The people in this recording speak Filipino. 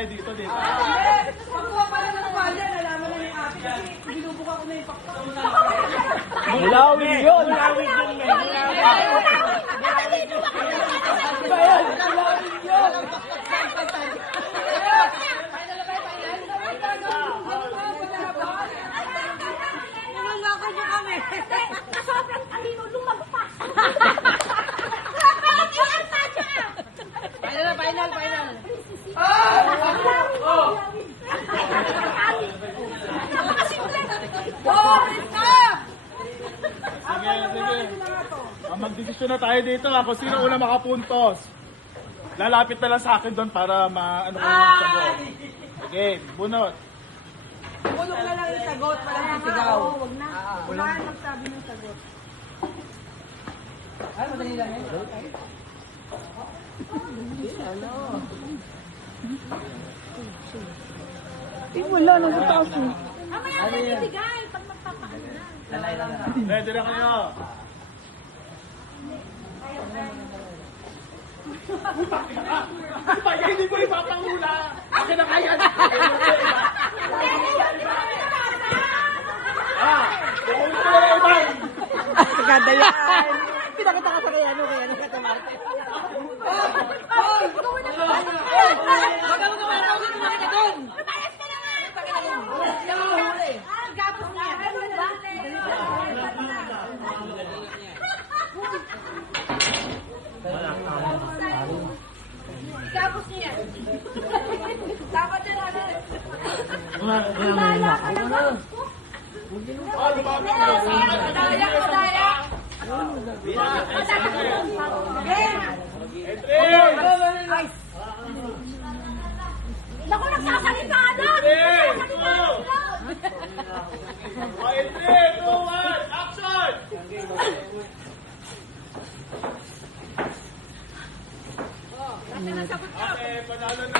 tayo dito. Pagkuha pa lang ng pala, nalaman na ni ate kasi binubuka ko na yung pakpak. Mulawin yun! Nangangakad niyo kami. Sobrang talino, lumagpas. Final. Sige. Magdesisyon na tayo dito kung sino una makapuntos. Lalapit na lang sa akin doon para maano ko yung sagot. Sige, bunot. Bulong na lang yung sagot, parang yung sigaw. Huwag na. Wala magsabi ng sagot. Ay, madali lang yan. Wala nang taas mo. Mamaya na ibigay pag magpapaano na. Ready na kayo? Kaya hindi ko ipapangula. Akin na kaya. Gawin ko na ibang. Sagada yan. Pinakita ka sa kaya katamate. Lumayas ka na nga! Gapos na! Gapos niya! Dapat na ano? Madaya ka naman! Madaya! Naku, nagsasalita na! In 3, 2, 1, action! Okay, panalo na.